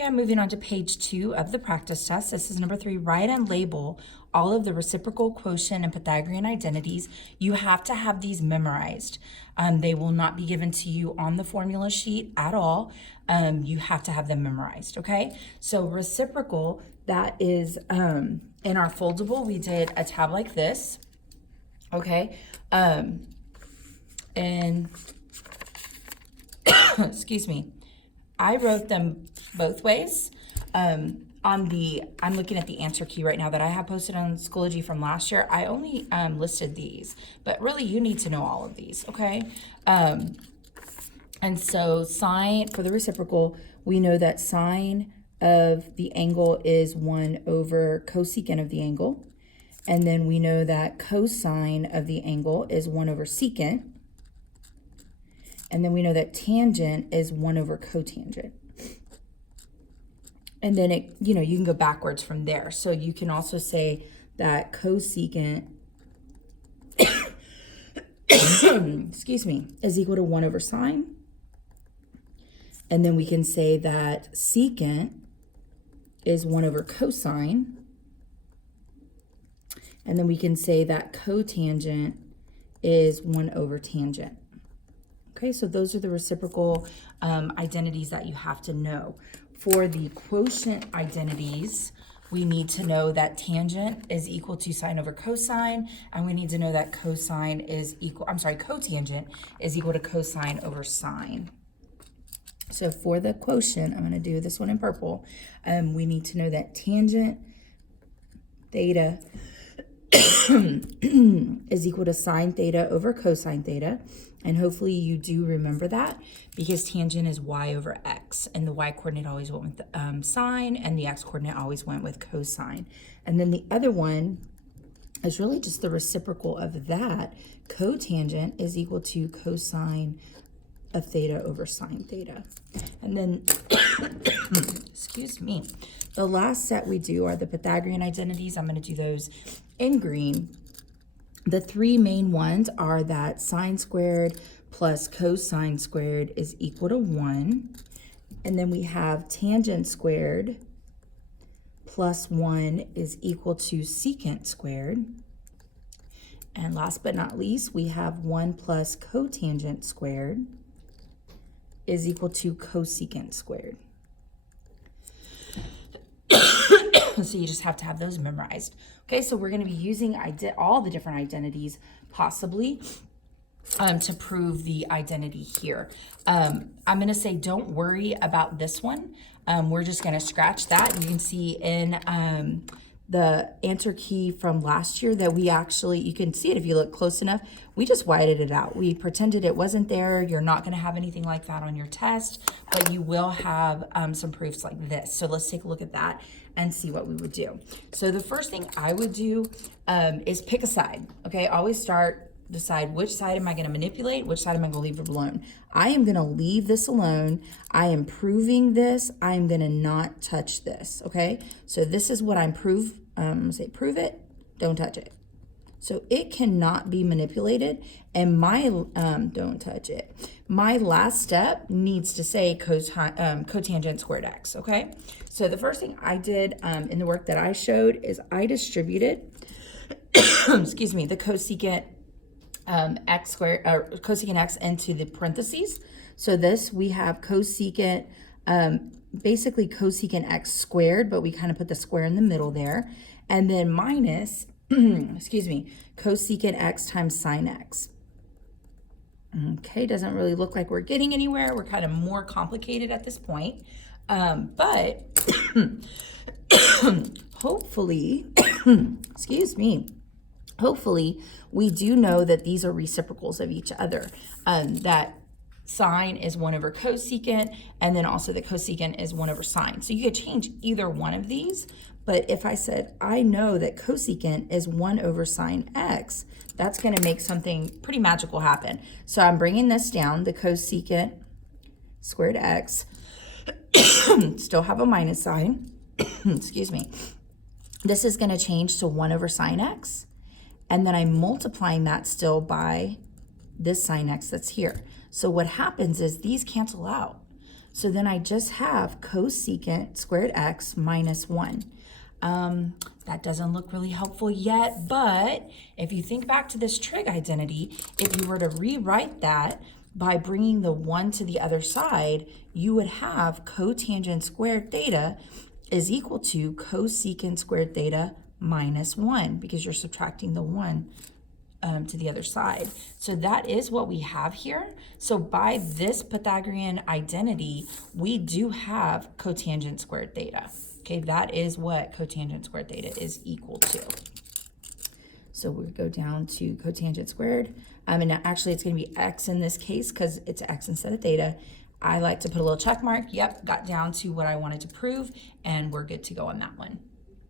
Okay, I'm moving on to page 2 of the practice test. This is number 3. Write and label all of the reciprocal, quotient, and Pythagorean identities. You have to have these memorized. They will not be given to you on the formula sheet at all. You have to have them memorized, okay? So reciprocal, that is in our foldable, we did a tab like this, okay? And excuse me, I wrote them both ways. I'm looking at the answer key right now that I have posted on Schoology from last year. I only listed these, but really you need to know all of these, okay? And so sine, for the reciprocal, we know that sine of the angle is 1 over cosecant of the angle. And then we know that cosine of the angle is 1 over secant. And then we know that tangent is 1 over cotangent. And then it, you can go backwards from there. So you can also say that cosecant, excuse me, is equal to 1 over sine. And then we can say that secant is 1 over cosine. And then we can say that cotangent is 1 over tangent. Okay, so those are the reciprocal identities that you have to know. For the quotient identities, we need to know that tangent is equal to sine over cosine, and we need to know that cotangent is equal to cosine over sine. So for the quotient, I'm going to do this one in purple. We need to know that tangent theta is equal to sine theta over cosine theta. And hopefully you do remember that, because tangent is y over x, and the y coordinate always went with sine, and the x coordinate always went with cosine. And then the other one is really just the reciprocal of that. Cotangent is equal to cosine of theta over sine theta. And then, excuse me, the last set we do are the Pythagorean identities. I'm going to do those in green. The 3 main ones are that sine squared plus cosine squared is equal to 1. And then we have tangent squared plus 1 is equal to secant squared. And last but not least, we have 1 plus cotangent squared is equal to cosecant squared. So you just have to have those memorized. Okay, so we're going to be using all the different identities possibly to prove the identity here. I'm going to say don't worry about this one. We're just going to scratch that. You can see in the answer key from last year that we actually, you can see it if you look close enough, we just whited it out. We pretended it wasn't there. You're not going to have anything like that on your test, but you will have some proofs like this. So let's take a look at that and see what we would do. So the first thing I would do is pick a side, okay? Always decide which side am I going to manipulate, which side am I going to leave alone. I am going to leave this alone. I am proving this. I am going to not touch this, okay? So this is what I'm going to say prove it, don't touch it. So it cannot be manipulated, and my, don't touch it. My last step needs to say cotangent squared x, okay? So the first thing I did in the work that I showed is I distributed, excuse me, the cosecant x squared, cosecant x into the parentheses. So this, we have cosecant, basically cosecant x squared, but we kind of put the square in the middle there. And then minus, excuse me, cosecant x times sine x. Okay, doesn't really look like we're getting anywhere. We're kind of more complicated at this point. But hopefully, excuse me, hopefully we do know that these are reciprocals of each other. That sine is 1 over cosecant, and then also the cosecant is 1 over sine. So you could change either one of these, but if I said, I know that cosecant is 1 over sine x, that's going to make something pretty magical happen. So I'm bringing this down, the cosecant squared x, still have a minus sign, excuse me. This is going to change to 1 over sine x, and then I'm multiplying that still by this sine x that's here. So what happens is these cancel out. So then I just have cosecant squared x minus 1. That doesn't look really helpful yet, but if you think back to this trig identity, if you were to rewrite that by bringing the 1 to the other side, you would have cotangent squared theta is equal to cosecant squared theta minus 1, because you're subtracting the 1 to the other side. So that is what we have here. So by this Pythagorean identity, we do have cotangent squared theta. Okay, that is what cotangent squared theta is equal to. So we go down to cotangent squared. And actually it's going to be x in this case because it's x instead of theta. I like to put a little check mark. Yep, got down to what I wanted to prove, and we're good to go on that one.